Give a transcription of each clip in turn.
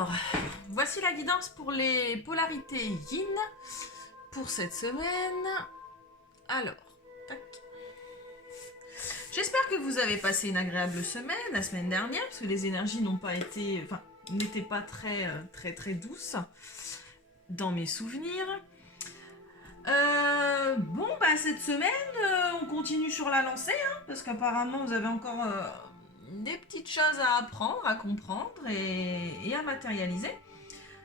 Alors, voici la guidance pour les polarités yin pour cette semaine. Alors, tac. J'espère que vous avez passé une agréable semaine, la semaine dernière, parce que les énergies n'ont pas été, n'étaient pas très douces dans mes souvenirs. Cette semaine, on continue sur la lancée, parce qu'apparemment vous avez encore des petites choses à apprendre, à comprendre et à matérialiser.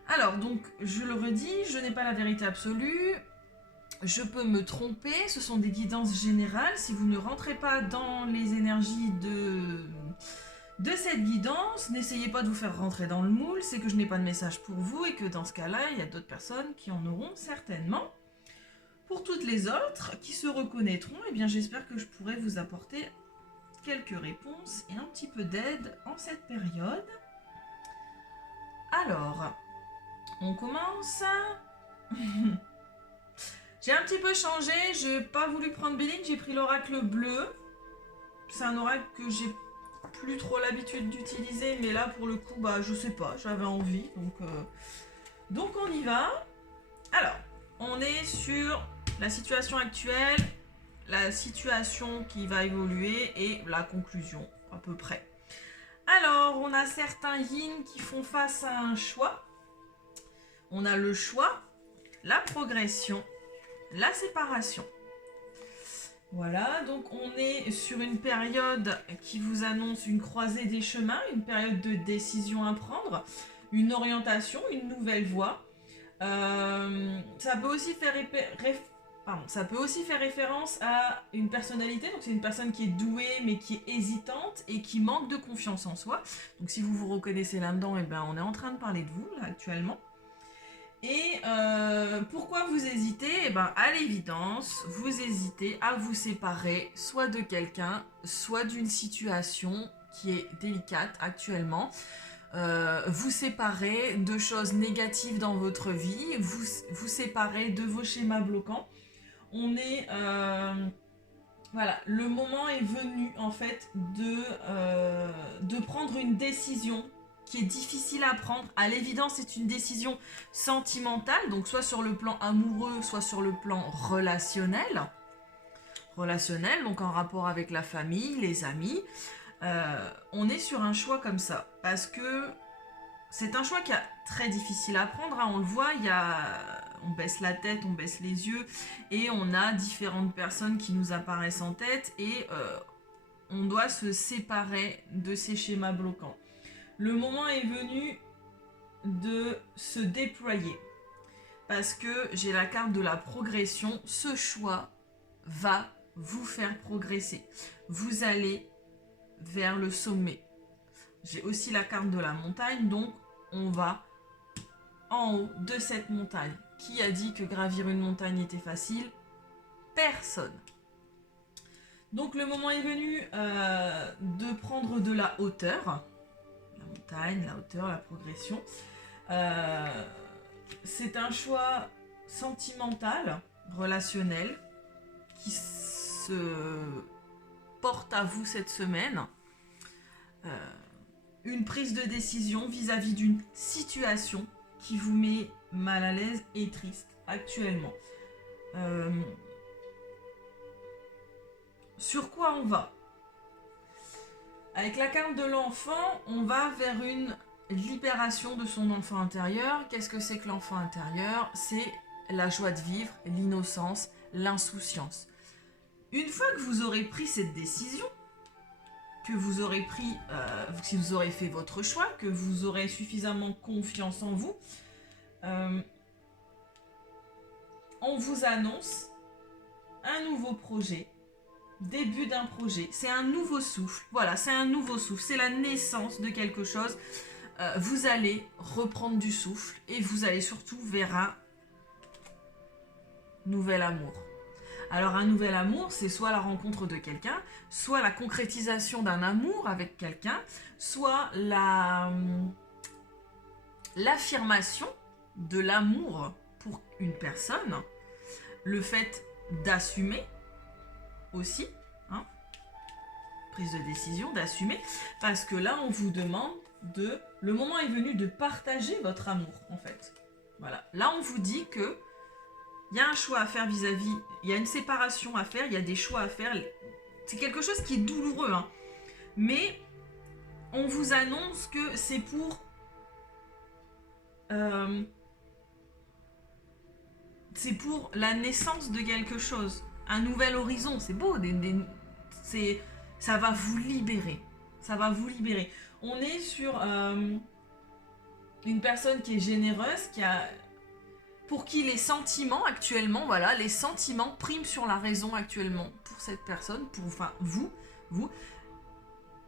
Alors, donc, je le redis, je n'ai pas la vérité absolue. Je peux me tromper, ce sont des guidances générales. Si vous ne rentrez pas dans les énergies de cette guidance, n'essayez pas de vous faire rentrer dans le moule, c'est que je n'ai pas de message pour vous et que dans ce cas-là, il y a d'autres personnes qui en auront certainement. Pour toutes les autres qui se reconnaîtront, eh bien j'espère que je pourrai vous apporter quelques réponses et un petit peu d'aide en cette période. Alors, on commence. J'ai un petit peu changé, j'ai pas voulu prendre Béline, j'ai pris l'oracle bleu. C'est un oracle que j'ai plus trop l'habitude d'utiliser, mais là pour le coup, je sais pas, j'avais envie, donc on y va. Alors, on est sur la situation actuelle, la situation qui va évoluer et la conclusion, à peu près. Alors, on a certains yin qui font face à un choix. On a le choix, la progression, la séparation. Voilà, donc on est sur une période qui vous annonce une croisée des chemins, une période de décision à prendre, une orientation, une nouvelle voie. Ça peut aussi faire référence à une personnalité, donc c'est une personne qui est douée mais qui est hésitante et qui manque de confiance en soi. Donc si vous vous reconnaissez là-dedans, on est en train de parler de vous là actuellement. Et pourquoi vous hésitez ? À l'évidence, vous hésitez à vous séparer soit de quelqu'un, soit d'une situation qui est délicate actuellement. Vous séparez de choses négatives dans votre vie, vous séparez de vos schémas bloquants. On est... le moment est venu en fait de prendre une décision qui est difficile à prendre. À l'évidence, c'est une décision sentimentale, donc soit sur le plan amoureux, soit sur le plan relationnel. Relationnel, donc en rapport avec la famille, les amis. On est sur un choix comme ça, parce que c'est un choix qui est très difficile à prendre, on le voit, on baisse la tête, on baisse les yeux, et on a différentes personnes qui nous apparaissent en tête, et on doit se séparer de ces schémas bloquants. Le moment est venu de se déployer, parce que j'ai la carte de la progression. Ce choix va vous faire progresser. Vous allez vers le sommet. J'ai aussi la carte de la montagne, donc on va en haut de cette montagne. Qui a dit que gravir une montagne était facile ? Personne. Donc le moment est venu de prendre de la hauteur. La montagne, la hauteur, la progression. C'est un choix sentimental, relationnel, qui se porte à vous cette semaine. Une prise de décision vis-à-vis d'une situation qui vous met mal à l'aise et triste actuellement. Sur quoi on va ? Avec la carte de l'enfant, on va vers une libération de son enfant intérieur. Qu'est-ce que c'est que l'enfant intérieur ? C'est la joie de vivre, l'innocence, l'insouciance. Une fois que vous aurez pris cette décision, que vous aurez pris, si vous aurez fait votre choix, que vous aurez suffisamment confiance en vous, on vous annonce un nouveau projet, début d'un projet. C'est un nouveau souffle. Voilà, c'est un nouveau souffle. C'est la naissance de quelque chose. Vous allez reprendre du souffle et vous allez surtout vers un nouvel amour. Alors un nouvel amour, c'est soit la rencontre de quelqu'un, soit la concrétisation d'un amour avec quelqu'un, soit l'affirmation de l'amour pour une personne, le fait d'assumer aussi, prise de décision, d'assumer, parce que là on vous demande le moment est venu de partager votre amour, en fait. Voilà. Là, on vous dit que il y a un choix à faire vis-à-vis, il y a une séparation à faire, il y a des choix à faire. C'est quelque chose qui est douloureux, hein. Mais on vous annonce que c'est pour... c'est pour la naissance de quelque chose. Un nouvel horizon, c'est beau. Ça va vous libérer. Ça va vous libérer. On est sur une personne qui est généreuse, pour qui les sentiments actuellement, voilà, les sentiments priment sur la raison actuellement pour cette personne, vous,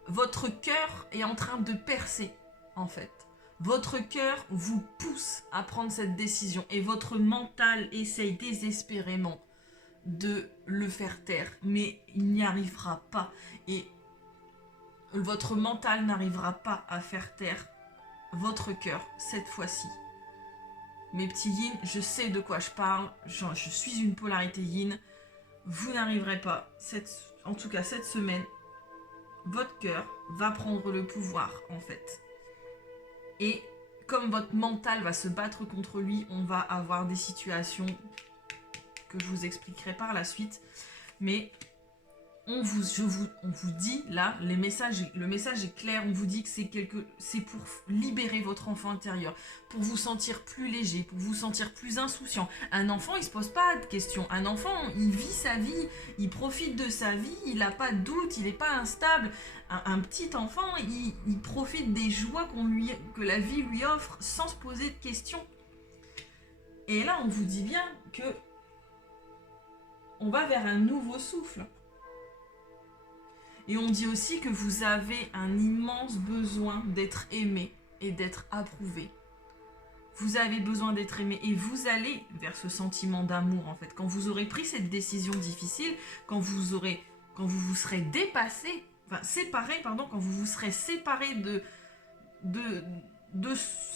votre cœur est en train de percer, en fait. Votre cœur vous pousse à prendre cette décision et votre mental essaye désespérément de le faire taire, mais il n'y arrivera pas. Et votre mental n'arrivera pas à faire taire votre cœur cette fois-ci. Mes petits yin, je sais de quoi je parle, je suis une polarité yin, vous n'arriverez pas, en tout cas cette semaine, votre cœur va prendre le pouvoir en fait. Et comme votre mental va se battre contre lui, on va avoir des situations que je vous expliquerai par la suite. Mais on vous dit là, le message est clair, on vous dit que c'est pour libérer votre enfant intérieur, pour vous sentir plus léger, pour vous sentir plus insouciant. Un enfant, il se pose pas de questions. Un enfant, il vit sa vie, il profite de sa vie, il n'a pas de doute, il n'est pas instable. Un petit enfant, il profite des joies que la vie lui offre sans se poser de questions. Et là, on vous dit bien que on va vers un nouveau souffle. Et on dit aussi que vous avez un immense besoin d'être aimé et d'être approuvé. Vous avez besoin d'être aimé et vous allez vers ce sentiment d'amour en fait. Quand vous aurez pris cette décision difficile, quand vous vous serez séparé, quand vous vous serez séparé de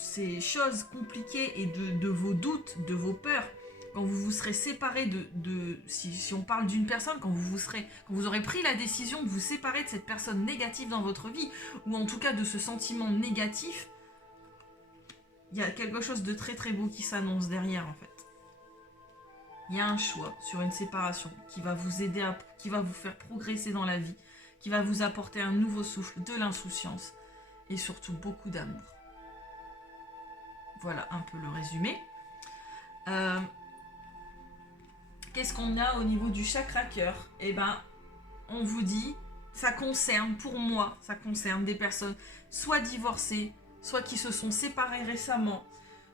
ces choses compliquées et de vos doutes, de vos peurs, quand vous vous serez séparé si on parle d'une personne, quand vous aurez pris la décision de vous séparer de cette personne négative dans votre vie, ou en tout cas de ce sentiment négatif, il y a quelque chose de très très beau qui s'annonce derrière en fait. Il y a un choix sur une séparation qui va vous aider, qui va vous faire progresser dans la vie, qui va vous apporter un nouveau souffle, de l'insouciance et surtout beaucoup d'amour. Voilà un peu le résumé. Qu'est-ce qu'on a au niveau du chakra cœur? Eh ben, on vous dit, ça concerne des personnes soit divorcées, soit qui se sont séparées récemment,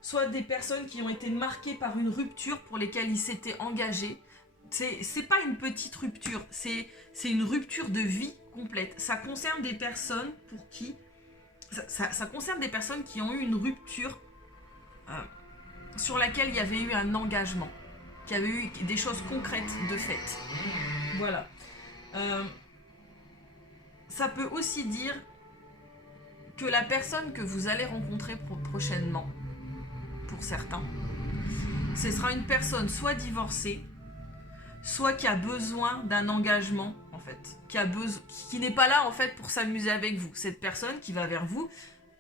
soit des personnes qui ont été marquées par une rupture pour lesquelles ils s'étaient engagés. C'est pas une petite rupture, c'est une rupture de vie complète. Ça concerne des personnes pour qui... Ça concerne des personnes qui ont eu une rupture sur laquelle il y avait eu un engagement, qu'il y avait eu des choses concrètes de fait. Voilà. Ça peut aussi dire que la personne que vous allez rencontrer prochainement, pour certains, ce sera une personne soit divorcée, soit qui a besoin d'un engagement, en fait, qui n'est pas là, en fait, pour s'amuser avec vous. Cette personne qui va vers vous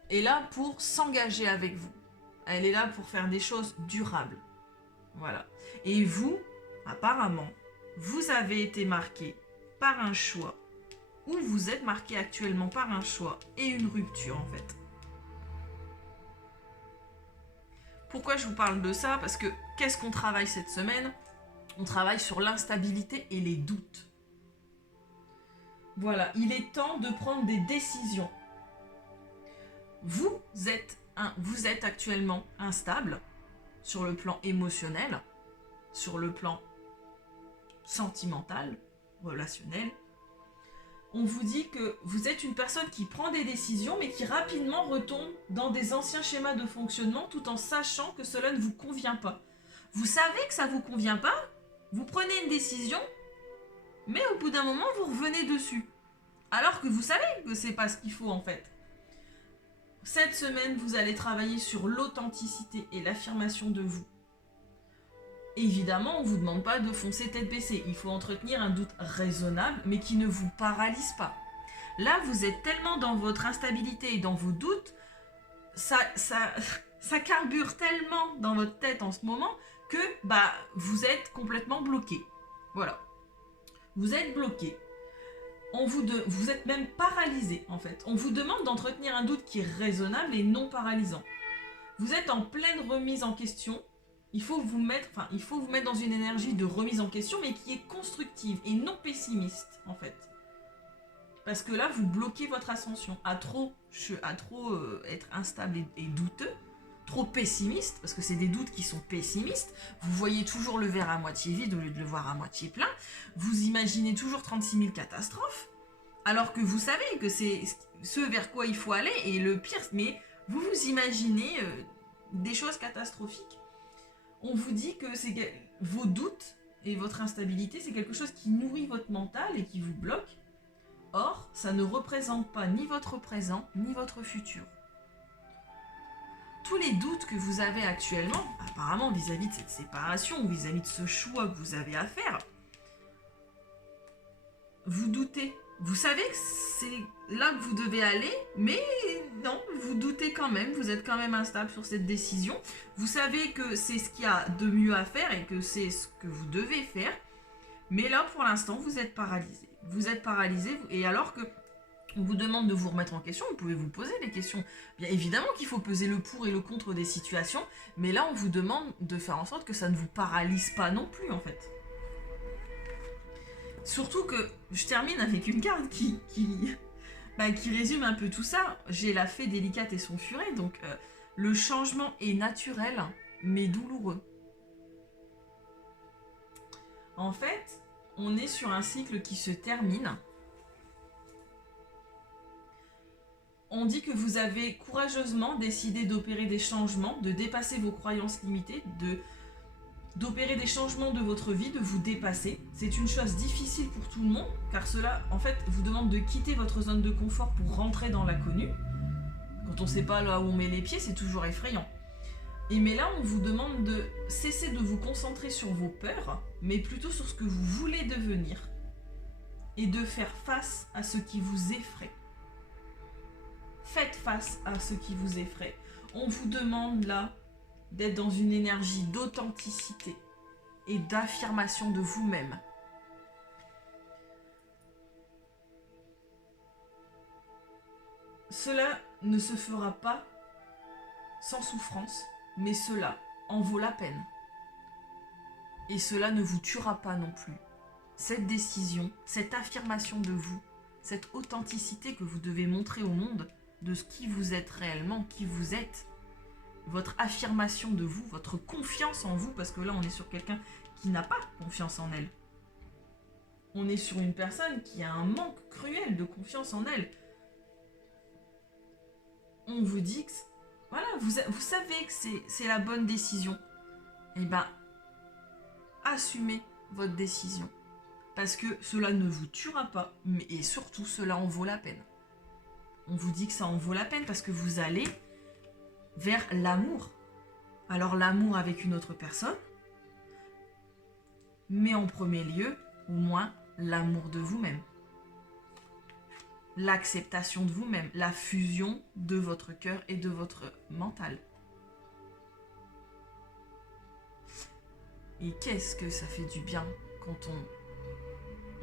est là pour s'engager avec vous. Elle est là pour faire des choses durables. Voilà. Et vous, apparemment, vous avez été marqué par un choix, ou vous êtes marqué actuellement par un choix et une rupture, en fait. Pourquoi je vous parle de ça? Parce que qu'est-ce qu'on travaille cette semaine? On travaille sur l'instabilité et les doutes. Voilà, il est temps de prendre des décisions. Vous êtes actuellement instable sur le plan émotionnel, sur le plan sentimental, relationnel. On vous dit que vous êtes une personne qui prend des décisions mais qui rapidement retombe dans des anciens schémas de fonctionnement tout en sachant que cela ne vous convient pas. Vous savez que ça ne vous convient pas, vous prenez une décision, mais au bout d'un moment vous revenez dessus. Alors que vous savez que c'est pas ce qu'il faut en fait. Cette semaine, vous allez travailler sur l'authenticité et l'affirmation de vous. Évidemment, on ne vous demande pas de foncer tête baissée. Il faut entretenir un doute raisonnable, mais qui ne vous paralyse pas. Là, vous êtes tellement dans votre instabilité et dans vos doutes, ça carbure tellement dans votre tête en ce moment que bah, vous êtes complètement bloqué. Voilà. Vous êtes bloqué. Vous êtes même paralysé en fait. On vous demande d'entretenir un doute qui est raisonnable et non paralysant. Vous êtes en pleine remise en question. Il faut vous mettre dans une énergie de remise en question, mais qui est constructive et non pessimiste en fait. Parce que là, vous bloquez votre ascension à trop être instable et douteux, trop pessimiste, parce que c'est des doutes qui sont pessimistes. Vous voyez toujours le verre à moitié vide au lieu de le voir à moitié plein. Vous imaginez toujours 36 000 catastrophes, alors que vous savez que c'est ce vers quoi il faut aller, et le pire, mais vous vous imaginez des choses catastrophiques. On vous dit que vos doutes et votre instabilité, c'est quelque chose qui nourrit votre mental et qui vous bloque. Or, ça ne représente pas ni votre présent, ni votre futur. Tous les doutes que vous avez actuellement, apparemment vis-à-vis de cette séparation, ou vis-à-vis de ce choix que vous avez à faire, vous doutez. Vous savez que c'est là que vous devez aller, mais non, vous doutez quand même, vous êtes quand même instable sur cette décision. Vous savez que c'est ce qu'il y a de mieux à faire et que c'est ce que vous devez faire, mais là, pour l'instant, vous êtes paralysé. Vous êtes paralysé, et alors que on vous demande de vous remettre en question, vous pouvez vous poser des questions. Bien évidemment qu'il faut peser le pour et le contre des situations, mais là, on vous demande de faire en sorte que ça ne vous paralyse pas non plus, en fait. Surtout que je termine avec une carte qui résume un peu tout ça. J'ai la fée délicate et son furet, donc le changement est naturel, mais douloureux. En fait, on est sur un cycle qui se termine. On dit que vous avez courageusement décidé d'opérer des changements, de dépasser vos croyances limitées, d'opérer des changements de votre vie, de vous dépasser. C'est une chose difficile pour tout le monde, car cela, en fait, vous demande de quitter votre zone de confort pour rentrer dans l'inconnu. Quand on ne sait pas là où on met les pieds, c'est toujours effrayant. Mais là, on vous demande de cesser de vous concentrer sur vos peurs, mais plutôt sur ce que vous voulez devenir, et de faire face à ce qui vous effraie. Faites face à ce qui vous effraie. On vous demande là d'être dans une énergie d'authenticité et d'affirmation de vous-même. Cela ne se fera pas sans souffrance, mais cela en vaut la peine. Et cela ne vous tuera pas non plus. Cette décision, cette affirmation de vous, cette authenticité que vous devez montrer au monde de ce qui vous êtes réellement, qui vous êtes, votre affirmation de vous, votre confiance en vous, parce que là on est sur quelqu'un qui n'a pas confiance en elle. On est sur une personne qui a un manque cruel de confiance en elle. On vous dit que voilà, vous savez que c'est la bonne décision. Eh bien, assumez votre décision. Parce que cela ne vous tuera pas, et surtout cela en vaut la peine. On vous dit que ça en vaut la peine parce que vous allez vers l'amour. Alors l'amour avec une autre personne, mais en premier lieu, au moins, l'amour de vous-même. L'acceptation de vous-même, la fusion de votre cœur et de votre mental. Et qu'est-ce que ça fait du bien quand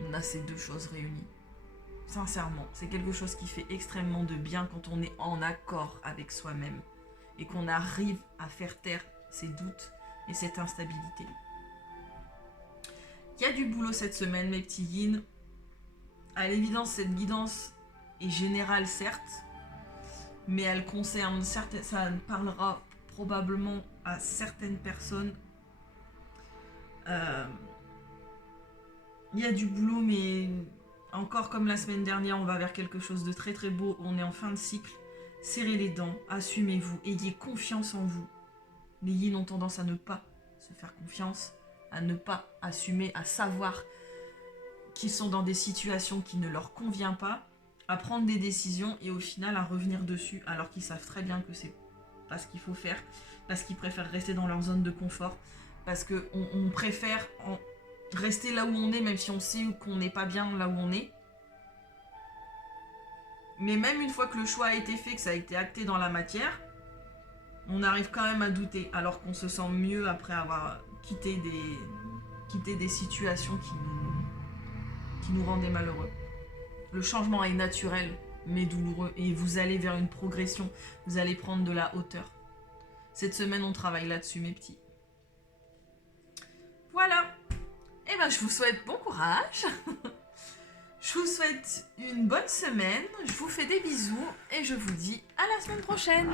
on a ces deux choses réunies. Sincèrement, c'est quelque chose qui fait extrêmement de bien quand on est en accord avec soi-même et qu'on arrive à faire taire ces doutes et cette instabilité. Il y a du boulot cette semaine, mes petits yin. À l'évidence, cette guidance est générale, certes, mais elle concerne certaines, ça parlera probablement à certaines personnes. Il y a du boulot, mais encore comme la semaine dernière, on va vers quelque chose de très très beau. On est en fin de cycle. Serrez les dents, assumez-vous, ayez confiance en vous. Les yin ont tendance à ne pas se faire confiance, à ne pas assumer, à savoir qu'ils sont dans des situations qui ne leur conviennent pas, à prendre des décisions et au final à revenir dessus alors qu'ils savent très bien que c'est pas ce qu'il faut faire, parce qu'ils préfèrent rester dans leur zone de confort, parce qu'on préfère rester là où on est même si on sait qu'on n'est pas bien là où on est. Mais même une fois que le choix a été fait, que ça a été acté dans la matière, on arrive quand même à douter, alors qu'on se sent mieux après avoir quitté des situations qui nous rendaient malheureux. Le changement est naturel, mais douloureux, et vous allez vers une progression, vous allez prendre de la hauteur. Cette semaine, on travaille là-dessus, mes petits. Voilà. Et ben, je vous souhaite bon courage. Je vous souhaite une bonne semaine. Je vous fais des bisous et je vous dis à la semaine prochaine.